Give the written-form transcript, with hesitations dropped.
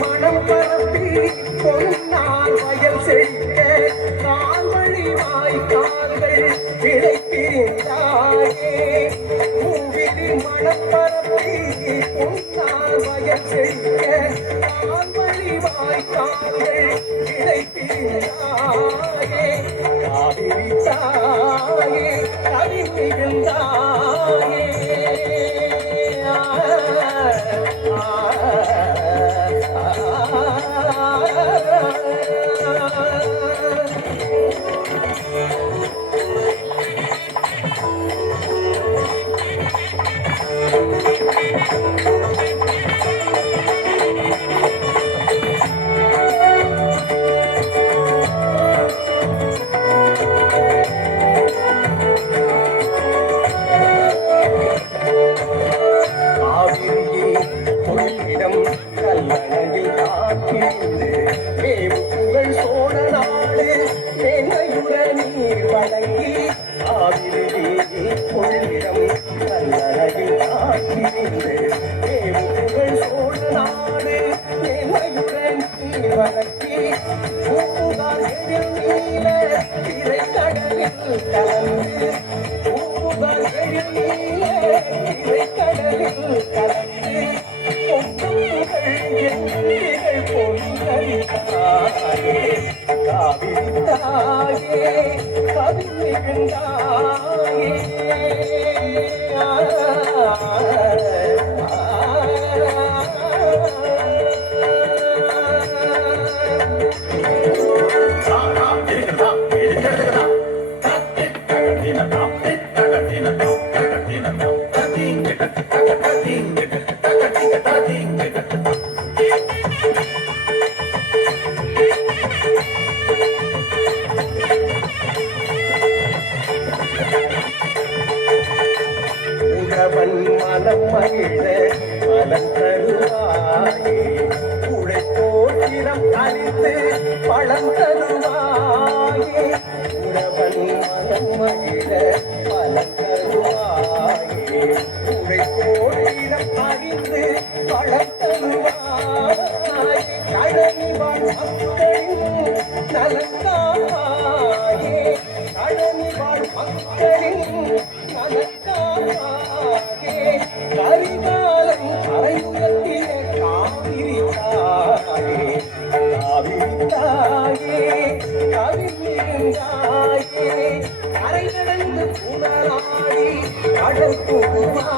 மனம் பரப்பி பொன்னார் வயல் செய்ய கால்வழி வாய்க்கால்கள் விளை பிரிந்தாயே பூவிரி மனம் பரப்பி பொன்னார் வயல் செய்ய கால்வழி வாய்க்கால்கள் விளை பிரிந்தாயே காவிரி தாயே கவி மிகுந்தாயே கல்லணையில் காத்திருந்து மேவுகள் சோழ நாடு மேன்மையுற நீர் வழங்கி ஆவிரியில் கொள்ளிடம் கல்லணையில் காத்திருந்து மேவுகள் சோழ நாடு மேன்மையுற நீர் வழங்கி பூப்புகார் எழில் நீல திரைக்கடலில் கலந்து பூப்புகார் எழில் நீல திரைக்கடலில் கலந்து காவிரித்தாயே கவி மிகுந்தாயே உழவன் மனம் மகிழ மலம் தருவாயே உழைத்தோட்டிரம் அழித்து பழம் தருவாயே உழவன் மனம் மகிழ மலம் தருவாயே உழைத்தோட்டிரம் அழித்து பழம் தருவாயே கழனி வாழ் மக்களின் நலங்காயே கழனி வாழ் மக்களின் கரிகாலம் கரையுயர்த்திய காவிரி தாயே காவிரி தாயே கவிழ்ந்தாயே கரை கடந்து புனராடி கடல் போவாயே